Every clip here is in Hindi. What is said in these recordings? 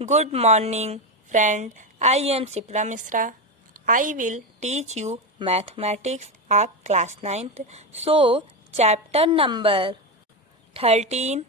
Good morning, friend. I am Sipra Misra. I will teach you mathematics of class 9th. So, chapter number 13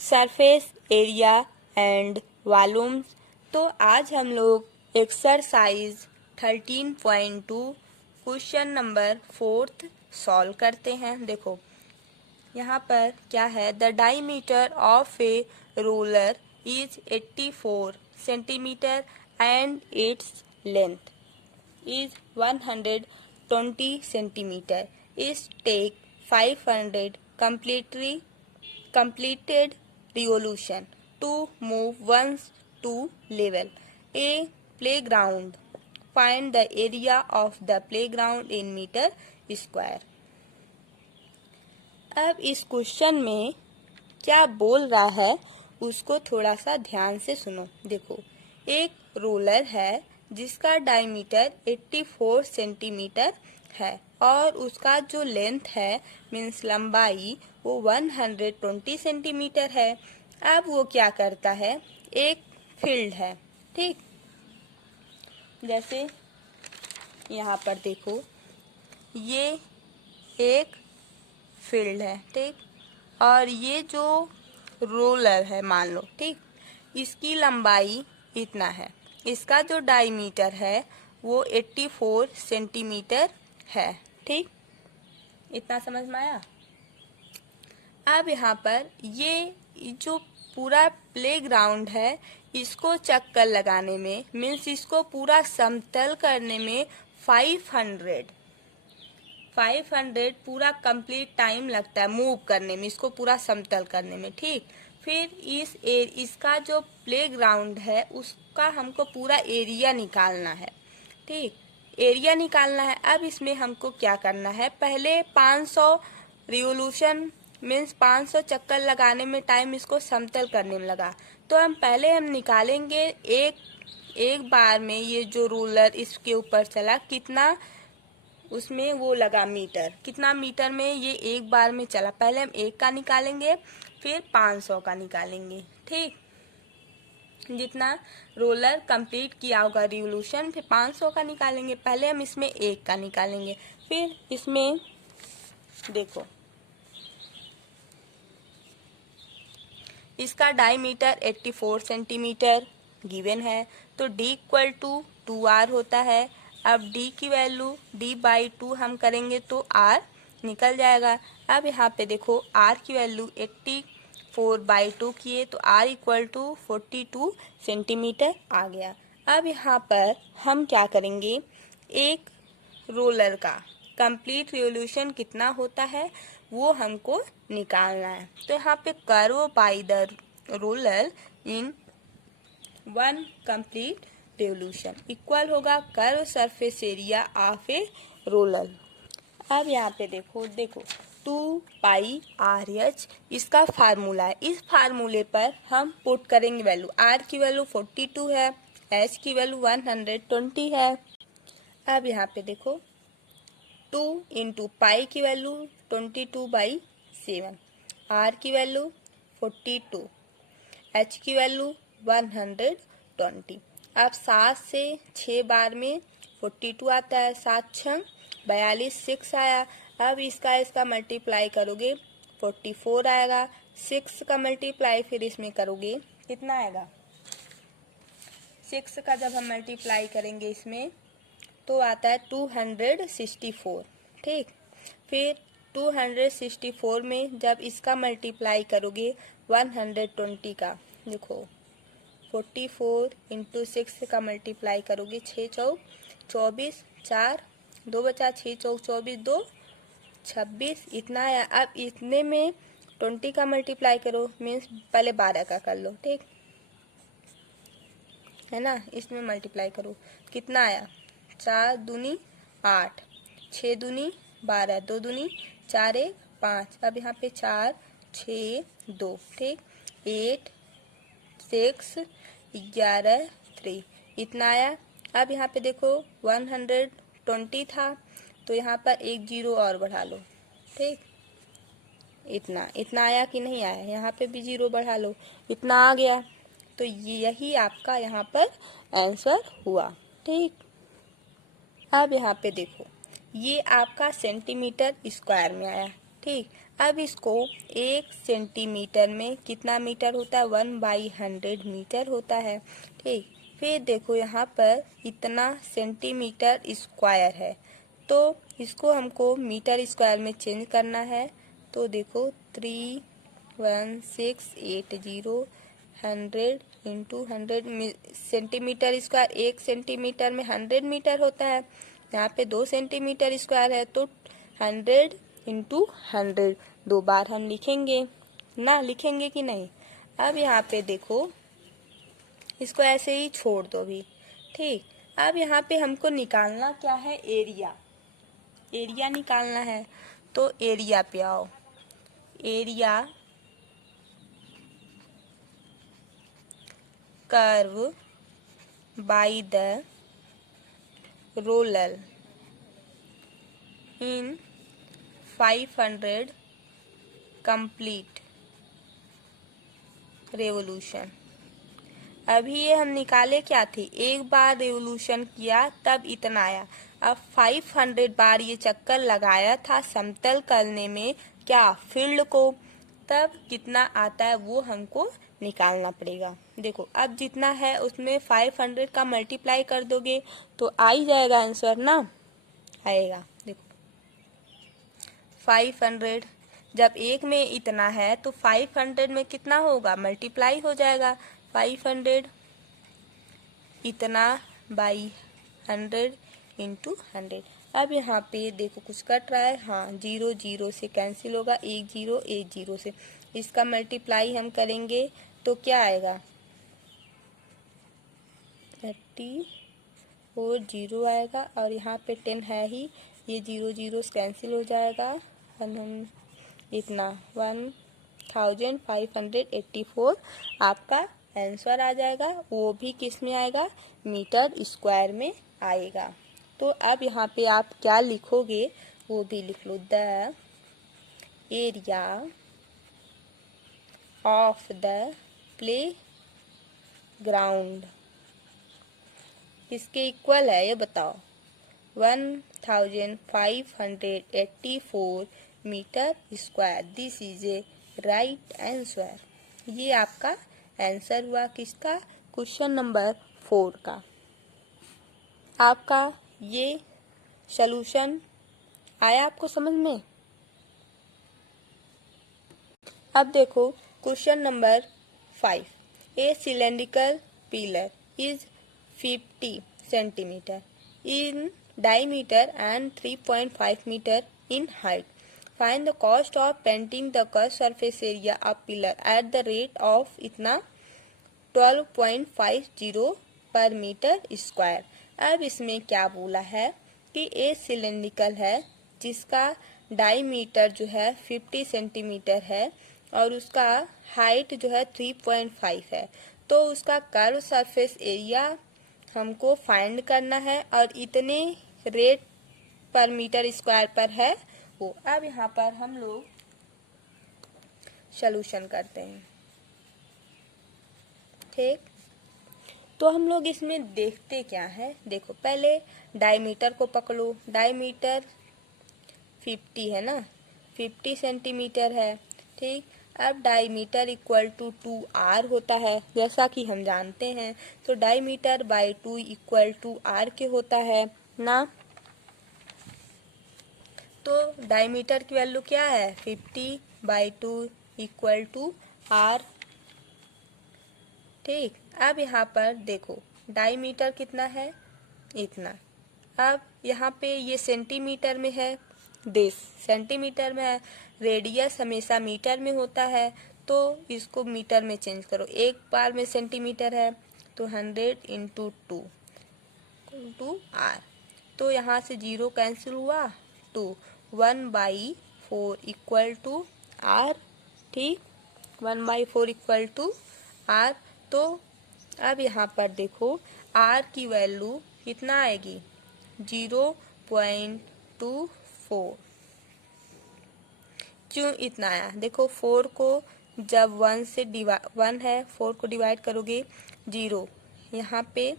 surface area and volumes. तो आज हम लोग एक्सरसाइज 13.2 क्वेश्चन नंबर 4 सॉल्व करते हैं। देखो यहाँ पर क्या है, the diameter of a roller is 84 centimetre and its length is 120 centimeter. Is take 500 completed revolution to move ones to level a playground. Find the area of the playground in meter square. अब इस क्वेश्चन में क्या बोल रहा है उसको थोड़ा सा ध्यान से सुनो। देखो एक रोलर है जिसका डायमीटर 84 सेंटीमीटर है और उसका जो लेंथ है मीन्स लंबाई वो 120 सेंटीमीटर है। अब वो क्या करता है, एक फील्ड है, ठीक, जैसे यहाँ पर देखो ये एक फील्ड है, ठीक, और ये जो रोलर है मान लो, ठीक, इसकी लंबाई इतना है, इसका जो डायमीटर है वो 84 सेंटीमीटर है, ठीक, इतना समझ में आया। अब यहाँ पर ये जो पूरा प्लेग्राउंड है इसको चक्कर लगाने में मीन्स इसको पूरा समतल करने में 500 पूरा कंप्लीट टाइम लगता है मूव करने में, इसको पूरा समतल करने में, ठीक। फिर इसका जो प्लेग्राउंड है उसका हमको पूरा एरिया निकालना है, ठीक, एरिया निकालना है। अब इसमें हमको क्या करना है, पहले 500 रिवोल्यूशन मीन्स 500 चक्कर लगाने में टाइम इसको समतल करने में लगा, तो हम निकालेंगे एक बार में ये जो रोलर इसके ऊपर चला कितना उसमें वो लगा मीटर, कितना मीटर में ये एक बार में चला। पहले हम 1 का निकालेंगे फिर 500 का निकालेंगे, ठीक, जितना रोलर कंप्लीट किया होगा रिवोल्यूशन फिर 500 का निकालेंगे। पहले हम इसमें 1 का निकालेंगे, फिर इसमें देखो इसका डायमीटर 84 सेंटीमीटर गिवन है, तो D इक्वल टू 2R होता है। अब D की वैल्यू D/2 हम करेंगे तो R निकल जाएगा। अब यहाँ पे देखो R की वैल्यू 84/2 किए तो R इक्वल टू 42 सेंटीमीटर आ गया। अब यहाँ पर हम क्या करेंगे, एक रोलर का कंप्लीट रिवोल्यूशन कितना होता है वो हमको निकालना है। तो यहाँ पे curve by the roller in 1 complete revolution equal होगा curve surface area of a roller. अब यहाँ पे देखो 2πRH इसका फार्मूला है, इस फार्मूले पर हम पुट करेंगे वैल्यू। R की वैल्यू 42 है, H की वैल्यू 120 है। अब यहाँ पे देखो 2 इंटू पाई की वैल्यू 22/7, R की वैल्यू 42, H की वैल्यू 120। अब 7 से 6 बार में 42 आता है, 7 6 42, 6 आया। अब इसका मल्टीप्लाई करोगे 44 आएगा, 6 का मल्टीप्लाई फिर इसमें करोगे कितना आएगा, 6 का जब हम मल्टीप्लाई करेंगे इसमें तो आता है 264, ठीक। फिर 264 में जब इसका मल्टीप्लाई करोगे 120 का, देखो 44 इंटू 6 का मल्टीप्लाई करोगे 6 चौक 24, 4 2 बचा, 6 चौक 24, 2 26 इतना आया। अब इतने में 20 का मल्टीप्लाई करो मीन्स पहले 12 का कर लो, ठीक है ना, इसमें मल्टीप्लाई करो कितना आया, 4 दूनी 8, 6 दूनी 12, 2 दूनी 4 1 5। अब यहाँ पे 4 6 2, ठीक, 8 6 11 3 इतना आया। अब यहाँ पे देखो 120 था तो यहाँ पर एक जीरो और बढ़ा लो, ठीक, इतना आया कि नहीं आया, यहाँ पे भी जीरो बढ़ा लो, इतना आ गया। तो यही आपका यहाँ पर आंसर हुआ। ठीक, अब यहाँ पे देखो, ये आपका सेंटीमीटर स्क्वायर में आया। ठीक, अब इसको 1 सेंटीमीटर में कितना मीटर होता है, 1/100 मीटर होता है। ठीक, फिर देखो यहाँ पर इतना सेंटीमीटर स्क्वायर है, तो इसको हमको मीटर स्क्वायर में चेंज करना है। तो देखो 31680 100 इंटू 100 सेंटीमीटर स्क्वायर, 1 सेंटीमीटर में 100 मीटर होता है। यहाँ पे 2 सेंटीमीटर स्क्वायर है, तो 100 इंटू 100 2 बार हम लिखेंगे ना, लिखेंगे कि नहीं। अब यहाँ पे देखो, इसको ऐसे ही छोड़ दो भी। ठीक, अब यहाँ पे हमको निकालना क्या है, एरिया। एरिया निकालना है, तो एरिया पे आओ। Area curve by the roller in 500 complete revolution. अभी ये हम निकाले क्या थे, एक बार रेवोल्यूशन किया तब इतना आया। अब 500 बार ये चक्कर लगाया था समतल करने में क्या, फील्ड को, तब कितना आता है वो हमको निकालना पड़ेगा। देखो अब जितना है उसमें 500 का मल्टीप्लाई कर दोगे तो आ ही जाएगा आंसर ना, आएगा। देखो 500 जब एक में इतना है तो 500 में कितना होगा, मल्टीप्लाई हो जाएगा। 500 इतना बाई 100 इंटू 100। अब यहाँ पे देखो कुछ कट रहा है, हाँ 0 0 से कैंसिल होगा, 1 0 1 0 से। इसका मल्टीप्लाई हम करेंगे तो क्या आएगा, 34 0 आएगा, और यहाँ पे 10 है ही, ये 0 0 से कैंसिल हो जाएगा। इतना 1584 आपका आंसर आ जाएगा, वो भी किस में आएगा, मीटर स्क्वायर में आएगा। तो अब यहाँ पे आप क्या लिखोगे वो भी लिख लो, the area of the playground इसके इक्वल है, ये बताओ, 1584 metre square. This is a right answer. ये आपका आंसर हुआ किसका, क्वेश्चन नंबर 4 का। आपका ये सॉल्यूशन आया आपको समझ में। अब देखो question number 5, A cylindrical pillar is 50 centimeter in diameter and 3.5 meter in height. Find the cost of painting the curved surface area of pillar at the rate of इतना 12.50 पर मीटर स्क्वायर। अब इसमें क्या बोला है कि ए सिलेंड्रिकल है जिसका डायमीटर जो है 50 सेंटीमीटर है और उसका हाइट जो है 3.5 है, तो उसका कर्व सरफेस एरिया हमको फाइंड करना है और इतने रेट पर मीटर स्क्वायर पर है वो। अब यहाँ पर हम लोग सॉल्यूशन करते हैं। ठीक, तो हम लोग इसमें देखते क्या है, देखो पहले डायमीटर को पकड़ो। डायमीटर 50 है ना, 50 सेंटीमीटर है। ठीक, अब डायमीटर इक्वल टू 2r होता है जैसा कि हम जानते हैं, तो diameter by 2 equal to r के होता है ना। तो डायमीटर की वैल्यू क्या है, 50/2 इक्वल टू r। ठीक, अब यहाँ पर देखो डायमीटर कितना है, इतना। अब यहाँ पे ये सेंटीमीटर में है, देश सेंटीमीटर में है, रेडियस हमेशा मीटर में होता है, तो इसको मीटर में चेंज करो। एक बार में सेंटीमीटर है तो 100 इंटू 2 r, तो यहाँ से 0 कैंसिल हुआ, 2 1/4 इक्वल टू r। ठीक, 1/4 इक्वल टू r। तो अब यहाँ पर देखो r की वैल्यू कितना आएगी, 0.24। क्यों इतना आया, देखो 4 को जब 1 है 4 को डिवाइड करोगे 0, यहाँ पे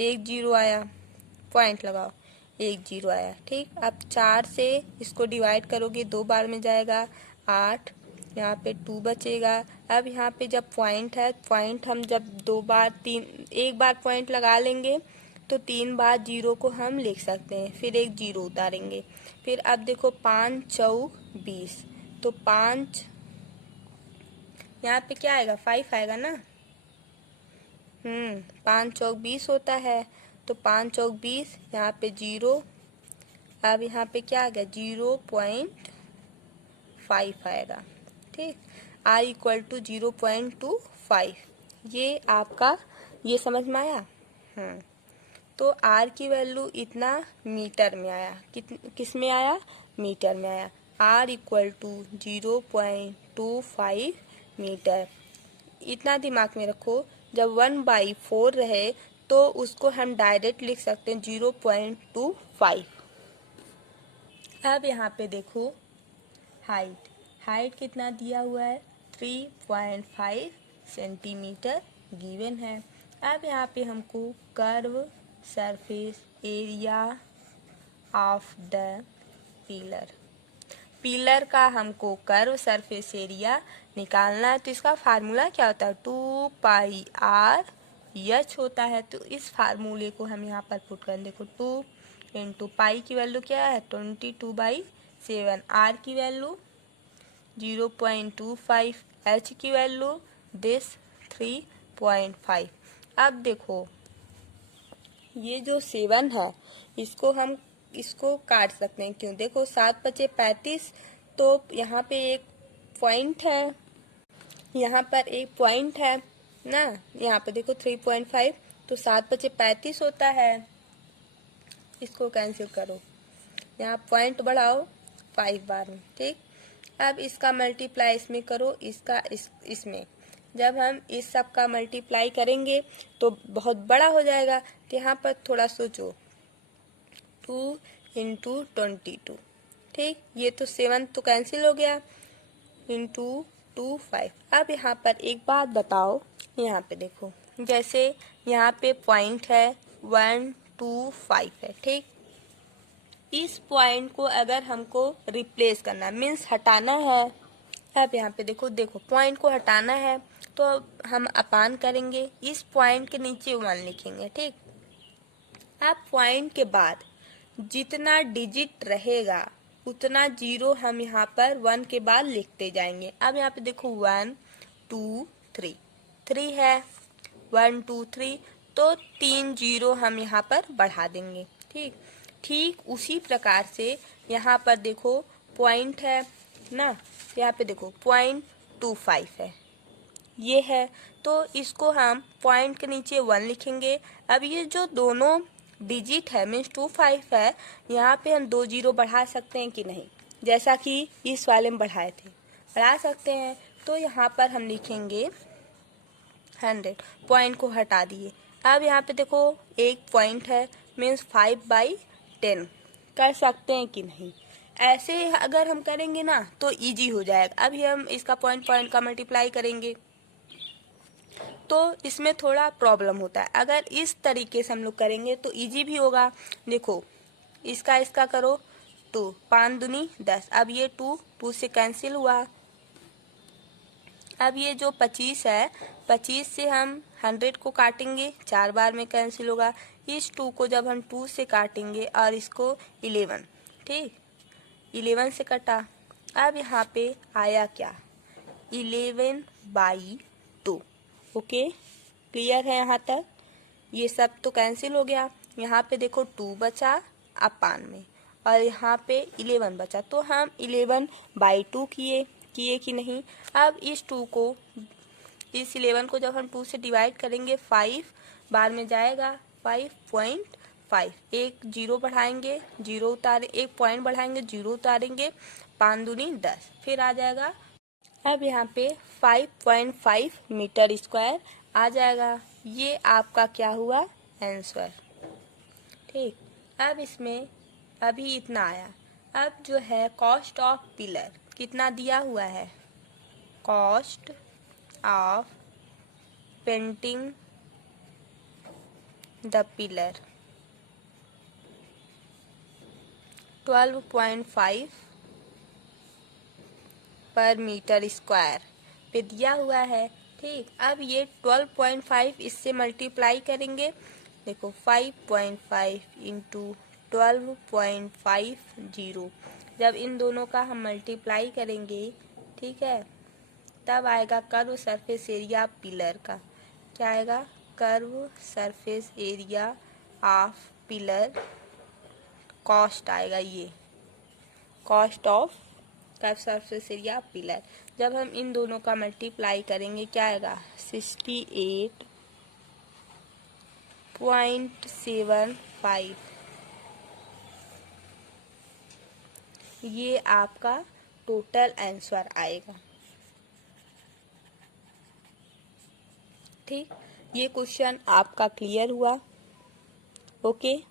1 0 आया, पॉइंट लगाओ, 1 0 आया। ठीक, अब 4 से इसको डिवाइड करोगे 2 बार में जाएगा 8, यहाँ पे 2 बचेगा। अब यहाँ पे जब पॉइंट है, पॉइंट हम जब 2 बार 1 बार पॉइंट लगा लेंगे तो 3 बार 0 को हम लिख सकते हैं, फिर एक 0 उतारेंगे। फिर अब देखो 5 चौक 20, तो 5 यहाँ पे क्या आएगा, 5 आएगा ना। 5 चौक 20 होता है, तो 5 चौक 20, यहाँ पे 0। अब यहाँ पे क्या आ गया, 0.5 आएगा। ठीक, r इक्वल टू 0.25। ये आपका, ये समझ में आया। तो r की वैल्यू इतना मीटर में आया। किस में आया, मीटर में आया। r equal to 0.25 metre. इतना दिमाग में रखो, जब 1/4 रहे तो उसको हम डायरेक्ट लिख सकते हैं 0.25। अब यहाँ पे देखो हाइट कितना दिया हुआ है, 3.5 सेंटीमीटर गिवन है। अब यहाँ पे हमको curve surface area of the pillar का हमको कर्व सरफेस एरिया निकालना है। तो इसका फार्मूला क्या होता है, 2πr/h होता है। तो इस फार्मूले को हम यहाँ पर पुट करें। देखो 2 × पाई की वैल्यू क्या है, 22/7, r की वैल्यू 0.25, h की वैल्यू दिस 3.5। अब देखो ये जो 7 है इसको काट सकते हैं। क्यों, देखो 7 × 35, तो यहाँ पे एक पॉइंट है, यहाँ पर एक पॉइंट है ना, यहाँ पे देखो 3.5, तो 7 × 35 होता है। इसको कैंसिल करो, यहाँ पॉइंट बढ़ाओ 5 बार में। ठीक, अब इसका मल्टीप्लाई इसमें करो, इसका इसमें। जब हम इस सब का मल्टीप्लाई करेंगे तो बहुत बड़ा हो जाएगा। तो यहाँ पर थोड़ा सोचो, 2 × 22। ठीक, ये तो 7 तो कैंसिल हो गया, इंटू 2 5। अब यहाँ पर एक बात बताओ, यहाँ पे देखो जैसे यहाँ पे पॉइंट है 1 2 5 है। ठीक, इस पॉइंट को अगर हमको रिप्लेस करना मीन्स हटाना है। अब यहाँ पे देखो पॉइंट को हटाना है तो हम अपान करेंगे, इस पॉइंट के नीचे 1 लिखेंगे। ठीक, अब पॉइंट के बाद जितना डिजिट रहेगा उतना 0 हम यहाँ पर 1 के बाद लिखते जाएंगे। अब यहाँ पे देखो 1 2 3, 3 है, 1 2 3, तो 3 0 हम यहाँ पर बढ़ा देंगे। ठीक उसी प्रकार से यहाँ पर देखो पॉइंट है ना, यहाँ पे देखो 0.25 है, ये है, तो इसको हम पॉइंट के नीचे 1 लिखेंगे। अब ये जो दोनों डिजिट है मीन्स 25 है, यहाँ पे हम 2 0 बढ़ा सकते हैं कि नहीं, जैसा कि इस वाले में बढ़ाए थे, बढ़ा सकते हैं। तो यहाँ पर हम लिखेंगे 100, पॉइंट को हटा दिए। अब यहाँ पे देखो एक पॉइंट है मीन्स 5/10 कर सकते हैं कि नहीं। ऐसे अगर हम करेंगे ना तो इजी हो जाएगा। अभी हम इसका पॉइंट का मल्टीप्लाई करेंगे तो इसमें थोड़ा प्रॉब्लम होता है। अगर इस तरीके से हम लोग करेंगे तो इजी भी होगा। देखो इसका करो 2 5 दूनी 10, अब ये 2 से कैंसिल हुआ। अब ये जो 25 है, 25 से हम 100 को काटेंगे, 4 बार में कैंसिल होगा। इस 2 को जब हम 2 से काटेंगे और इसको 11, ठीक 11 से कटा। अब यहाँ पे आया क्या, 11/2। ओके, क्लियर है यहाँ तक, ये सब तो कैंसिल हो गया। यहाँ पे देखो 2 बचा अपान में और यहाँ पे 11 बचा, तो हम 11/2 किए कि नहीं। अब इस 11 को जब हम 2 से डिवाइड करेंगे 5 बार में जाएगा 5.5, एक 0 बढ़ाएंगे 0 उतारे, एक पॉइंट बढ़ाएंगे 0 उतारेंगे, 5 दूनी 10, फिर आ जाएगा। अब यहाँ पे 5.5 मीटर स्क्वायर आ जाएगा। ये आपका क्या हुआ, आंसर। ठीक, अब इसमें अभी इतना आया। अब जो है कॉस्ट ऑफ पिलर कितना दिया हुआ है, cost of painting the pillar 12.5 पर मीटर स्क्वायर पे दिया हुआ है। ठीक, अब ये 12.5 इससे मल्टीप्लाई करेंगे। देखो 5.5 इंटू 12.50, जब इन दोनों का हम मल्टीप्लाई करेंगे, ठीक है, तब आएगा कर्व सरफेस एरिया पिलर का। क्या आएगा? Curve surface area of pillar cost आएगा, ये cost of curve surface area pillar. जब हम इन दोनों का मल्टीप्लाई करेंगे क्या आएगा? 68.75। ये आपका टोटल आंसर आएगा। ठीक, ये क्वेश्चन आपका क्लियर हुआ। ओके,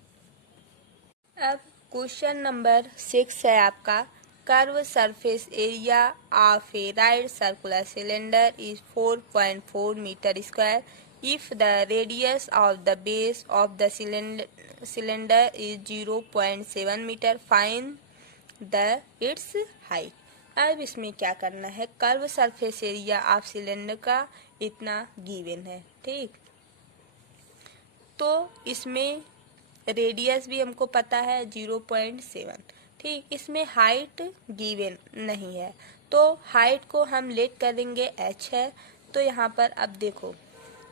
अब क्वेश्चन नंबर 6 है आपका, curve surface area of a right circular cylinder is 4.4 metre square if the radius of the base of the cylinder is 0.7 metre, find the its height. अब इसमें क्या करना है, curve surface area of cylinder का इतना गिवन है। ठीक, तो इसमें रेडियस भी हमको पता है 0.7। ठीक, इसमें हाइट गिवन नहीं है, तो हाइट को हम लेट करेंगे h है। तो यहाँ पर अब देखो,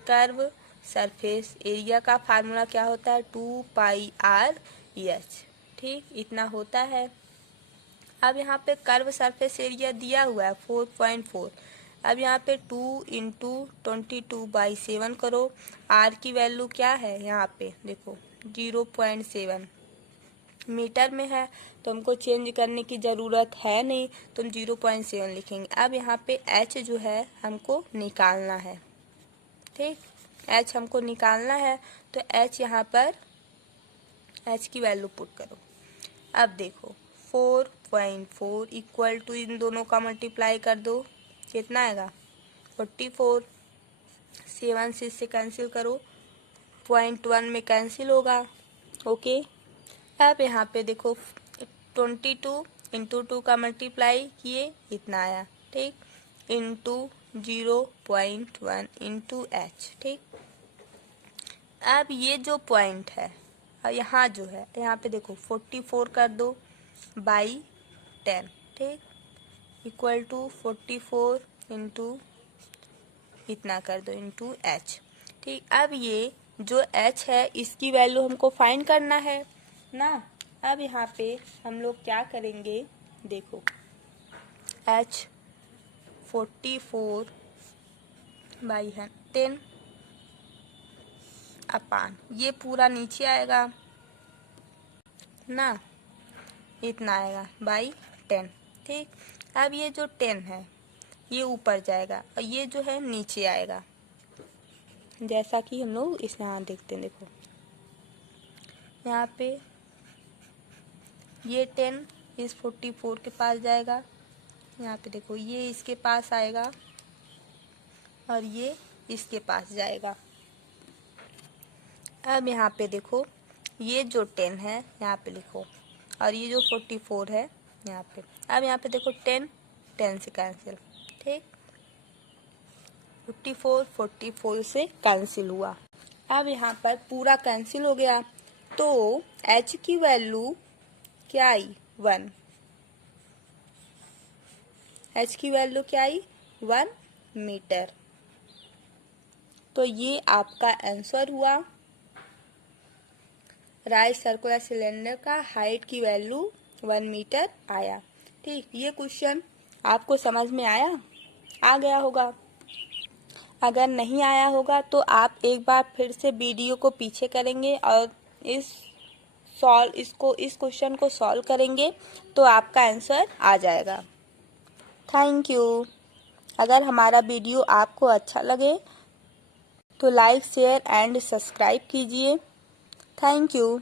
कर्व सरफेस एरिया का फार्मूला क्या होता है? 2πr/h। ठीक, इतना होता है। अब यहाँ पे कर्व सरफेस एरिया दिया हुआ है 4.4। अब यहाँ पे 2 इंटू 22/7 करो। r की वैल्यू क्या है? यहाँ पे देखो 0.7 मीटर में है, तो हमको चेंज करने की ज़रूरत है नहीं, तो हम 0.7 लिखेंगे। अब यहाँ पे h जो है हमको निकालना है। ठीक, h हमको निकालना है, तो h यहाँ पर h की वैल्यू पुट करो। अब देखो 4.4 इक्वल टू इन दोनों का मल्टीप्लाई कर दो, कितना आएगा? 44। 7 से इससे कैंसिल करो, 0.1 में कैंसिल होगा। ओके, अब यहाँ पे देखो 22 इंटू 2 का मल्टीप्लाई किए, इतना आया। ठीक, इंटू 0.1 इंटू h। ठीक, अब ये जो पॉइंट है और यहाँ जो है, यहाँ पे देखो 44 कर दो बाई 10। ठीक, इक्वल टू 44 इंटू इतना कर दो इंटू h। ठीक, अब ये जो h है इसकी वैल्यू हमको फाइंड करना है ना। अब यहाँ पे हम लोग क्या करेंगे, देखो h 44 बाई 10 अपान ये पूरा नीचे आएगा ना, इतना आएगा बाई 10। ठीक, अब ये जो 10 है ये ऊपर जाएगा और ये जो है नीचे आएगा, जैसा कि हम लोग इस यहाँ देखते हैं। देखो यहाँ पे ये 10 इस 44 के पास जाएगा, यहाँ पे देखो ये इसके पास आएगा और ये इसके पास जाएगा। अब यहाँ पे देखो ये जो 10 है यहाँ पे लिखो और ये जो 44 है यहाँ पे। अब यहाँ पे देखो 10 से कैंसिल। ठीक, 44 से कैंसिल हुआ। अब यहाँ पर पूरा कैंसिल हो गया, तो h की वैल्यू क्या आई? 1। h की वैल्यू क्या आई? 1 मीटर। तो ये आपका आंसर हुआ। राइट सर्कुलर सिलेंडर का हाइट की वैल्यू 1 मीटर आया। ठीक, ये क्वेश्चन आपको समझ में आया? आ गया होगा। अगर नहीं आया होगा तो आप एक बार फिर से वीडियो को पीछे करेंगे और इस क्वेश्चन को सॉल्व करेंगे तो आपका आंसर आ जाएगा। Thank you. अगर हमारा वीडियो आपको अच्छा लगे तो लाइक, शेयर एंड सब्सक्राइब कीजिए। Thank you.